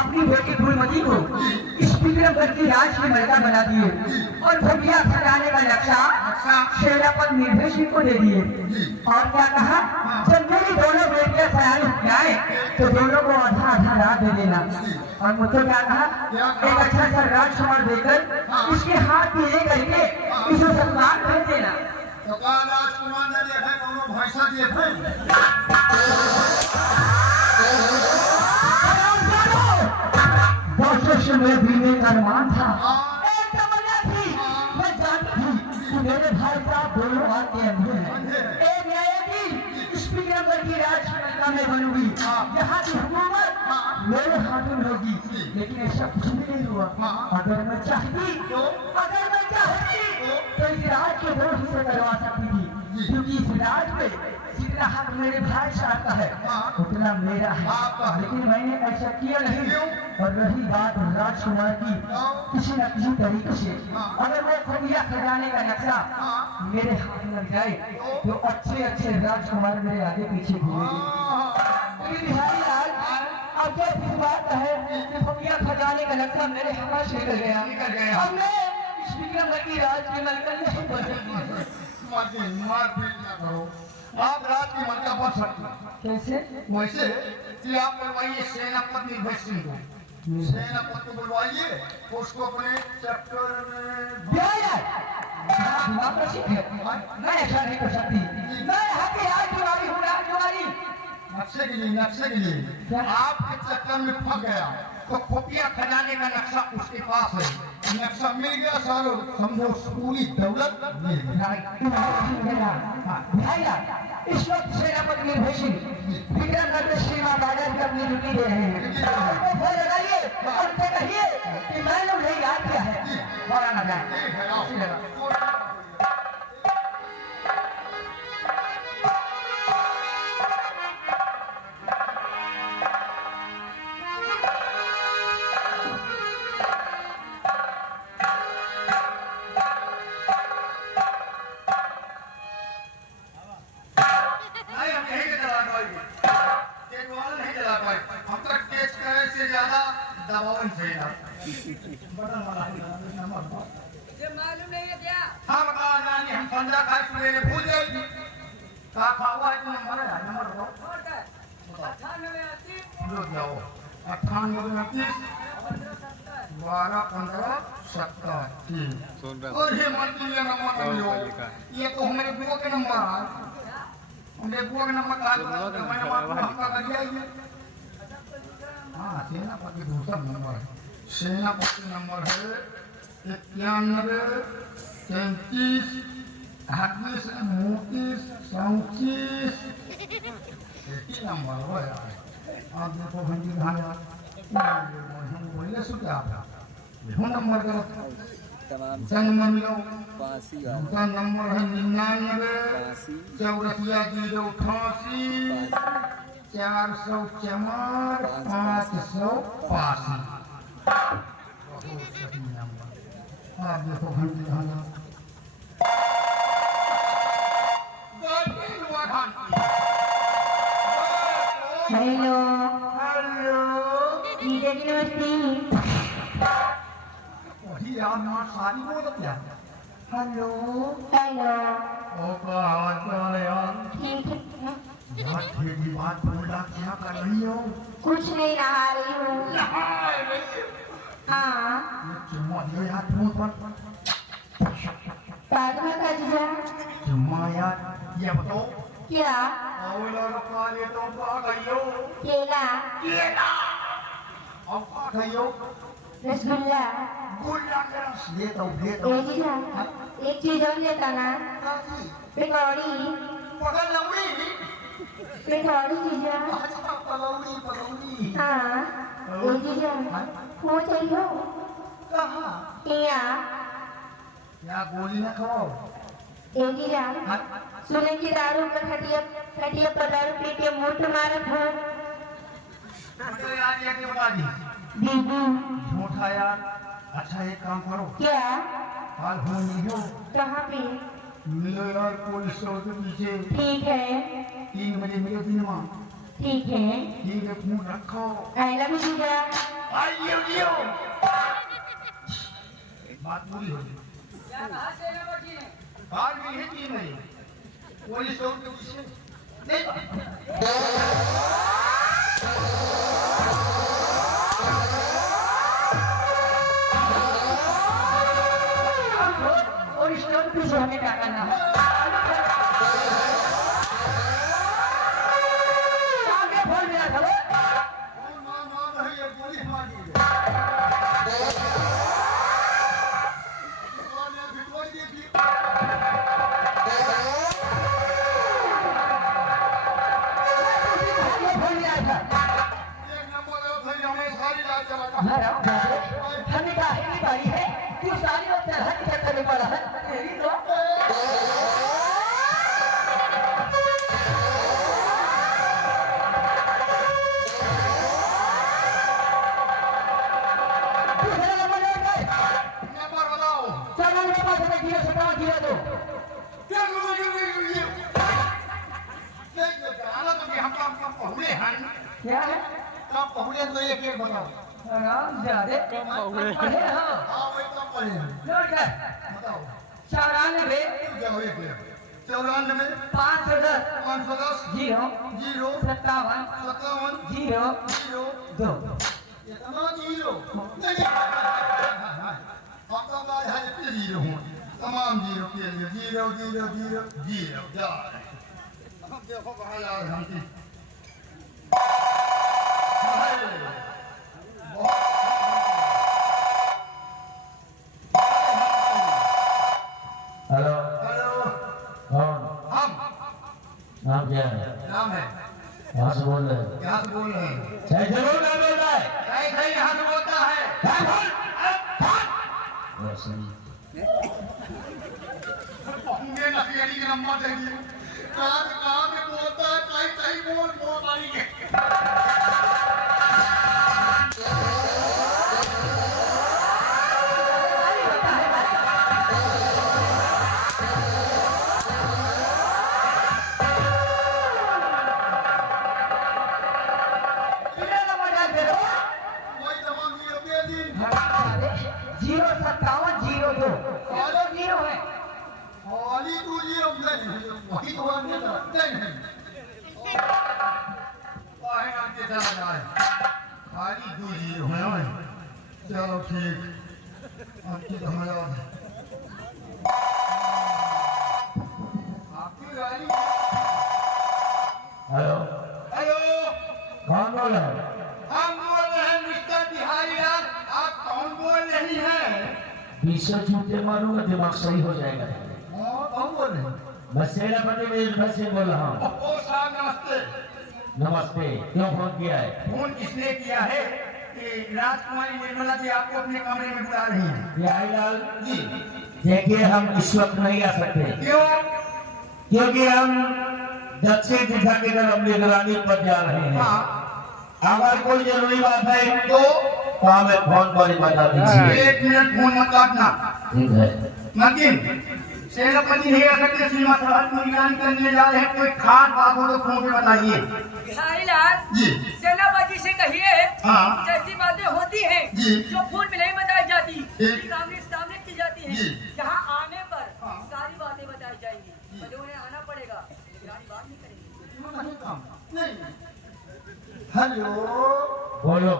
अपनी बेटी फूलमती को इस विक्रमगढ़ की राज की मलिका बना दिए और भगिया खजाने का नक्शा सेनापति निर्भय सिंह को दे दिए। और क्या कहा, जब मेरी दोनों बेटियां सयानी हो जाए तो दोनों को आधा आधा राज दे देना। और मुझे क्या कहा, एक अच्छा सा राजकुमार देकर इसके हाथ में ले करके इसे सम्मान भेज देना। तो का राजकुमार ने देखा कोनो भैंसा दिए थे? वर्षों से मेरे दिल का अरमान था, एक तमन्ना थी, मैं जानती थी कि मेरे भाई साहब दोनों हाथ के अंधे हैं। एक न्यायाधीश इस विक्रमगढ़ की राजमलिका में बनूंगी, यहाँ की हुकूमत मेरे हाथों में होगी। लेकिन ऐसा कुछ भी नहीं हुआ। अगर मैं चाहती तो इस राज के दो हिस्से करवा सकती थी, क्योंकि इस राज में जितना हक मेरे भाई साहब का है उतना मेरा है। लेकिन मैंने ऐसा किया नहीं। और रही बात राजकुमार की, किसी न किसी तरीके से अगर वो खबिया खजाने का नक्शा मेरे हाथ में लग जाए तो अच्छे अच्छे राजकुमार मेरे आगे पीछे घूमेंगे। बिहारी लाल, अब जब इस बात है कि खबिया खजाने का नक्शा मेरे हाथ से निकल गया, अब मैं इस विक्रमगढ़ की राज की मलिका नहीं बन सकती। मारपीट ना करो, आप राज की मलिका बन सकते। कैसे? वैसे कि आप बुलवाइए सेनापति निर्भय सिंह को, सेनापति को बुलवाइए, उसको अपने चैप्टर में मैं ऐसा नहीं कर सकती। मैं यहाँ की राजकुमारी हूँ, राजकुमारी। नक्शे के लिए आपके चक्कर में फंस गया तो खुफिया खजाने का नक्शा उसके पास है। नक्शा मिल गया सारो, समझो पूरी दौलत मिल गई। इस वक्त सेनापति निर्भय सिंह विक्रमगढ़ में सीमा बाजार की अपनी ड्यूटी दे रहे हैं। लगाइए और कहिए कि मैंने उन्हें याद किया है, बड़ा ना जाए। मालूम नहीं है क्या? हम संध्या खाए सुबह भूल जाएगी। का खावा है तो नंबर है, नंबर दो। 98 80 लो जाओ 98 12 15 70। और ये मंत्री ये नंबर लियो, ये तो हमारे बुआ के नंबर है। हमारे बुआ के नंबर का मैं आपका कर दिया। हाँ, सेनापति दूसरा नंबर है। सेनापति नंबर है 91 33 28 29 34। एक नंबर हो यार। आप देखो भंजी धाया हम बोले सो क्या हो नंबर का तमाम जन्म मिलो। 85 दूसरा नंबर है 99 84 088 404 585। आप देखो घंटी धाना हेलो हेलो टीचर की नमस्ते। वही यार मां सारी बोल क्या हेलो हेलो ओ का आवाज क्या है यार? ठीक है, यार तेरी बात बोला क्या कर रही हो? कुछ नहीं नहा रही हूँ। हाँ ये चुम्मा दियो यार मुंह पर। ताजमहल का जीजा चुम्मा यार ये बताओ क्या? औला काले तो पा गई हो केला केला अब पा गई हो रसगुल्ला। गुल्ला के रस ले तो ए जीजा एक चीज और लेता ना, पिकौड़ी पकड़ लौड़ी पिकौड़ी जीजा। अच्छा पलौड़ी हाँ ए जीजा वो चाहिए कहाँ यहाँ। या गोली न खाओ ए जीजा सुने की दारू का खटिया खटिया पर दारू पी के मुठ मारत हो तो यार ये क्यों बता दी दीदी। झूठा यार। अच्छा एक काम करो क्या? हाल हो नहीं हो कहाँ पे? मिलो यार पुलिस स्टोर के पीछे ठीक है 3 बजे मिलो दिन माँ। ठीक है। ठीक है फोन रखो। आई लव यू जीजा। भाई ये बात पूरी हो गई। क्या कहा सेनापति ने? भाग गई है कि नहीं? पुलिस चौक के पीछे नहीं। और इस लोग पीछे हमें क्या करना है? आगे बोल दिया था वो। मार रही है, पुलिस मार दी है। भिटवाई देखिए। आगे बोल दिया था। एक नंबर है भाई, हमें सारी रात चला। हमें क्या है नहीं भाई है तू सारी रात चढ़ा के करने वाला है तेरी तो दूसरा नंबर ले गए नंबर बताओ। चलो मेरे पास है 0 क्या करोगे ये? नहीं तो जाना तो कि हम पहुंचे हैं। क्या है कब पहुंचे तो एक बताओ। आराम से आदे पढ़े हो हाँ वही कब पढ़े हैं। नोट कर बताओ 94 क्या हो एक 94 510 510 0 0 57 57 0 0 2 इतना जीरो नहीं आपका बात है इतने जीरो हूँ तमाम जीरो के लिए जीरो जीरो जीरो जीरो जा रहे हैं। अब देखो कहाँ जा रहे हैं हम की। हेलो हेलो कौन हम नाम क्या है नाम है कहाँ से बोल रहे हैं यहाँ से बोल रहे हैं। सही से बोल रहा है नहीं नहीं यहाँ से बोलता है। क्या बोल वैसे होंगे नकली के नंबर देंगे कहाँ से बोलता है कहीं कहीं बोल पाएंगे। वही तमाम जीरो के दिन 05702 हेलो 0 है खाली तू जीरो नहीं वही तो बात नहीं काहे ना के चला जाए खाली दो जीरो है। चलो ठीक आपकी हमारा आपकी गाड़ी। हेलो हेलो कौन बोल रहे हैं हम बोल रहे हैं मिस्टर बिहारी लाल। आप कौन बोल रही हैं? पीछे जूते मारूंगा दिमाग सही हो जाएगा कौन बोल रहे हैं? मैं सेनापति वीरेंद्र सिंह बोल रहा हूँ ओ साहब नमस्ते। नमस्ते क्यों फोन किया है फोन इसलिए किया है कि राजकुमारी निर्मला जी आपको अपने कमरे में बुला रही हैं। बिहारीलाल जी देखिए हम इस वक्त नहीं आ सकते क्यों? क्योंकि हम दक्षिण दिशा की तरफ निगरानी पर जा रहे हैं हाँ अगर कोई जरूरी बात है तो तो हमें फोन पर ही बता दीजिए 1 मिनट फोन मत काटना। ठीक है लेकिन सेनापति नहीं आ सकते सीमा सरहद में निगरानी करने जा रहे हैं। कोई खास बात हो तो फोन पे बताइए। बिहारी लाल जी सेनापति से कहिए हाँ जैसी बातें होती हैं जी। जो फोन में नहीं बताई जाती ठीक। सामने सामने की जाती हैं। जी। यहाँ आने पर हाँ। सारी बातें बताई जाएंगी पर उन्हें आना पड़ेगा निगरानी बात नहीं करेंगे। नहीं हेलो बोलो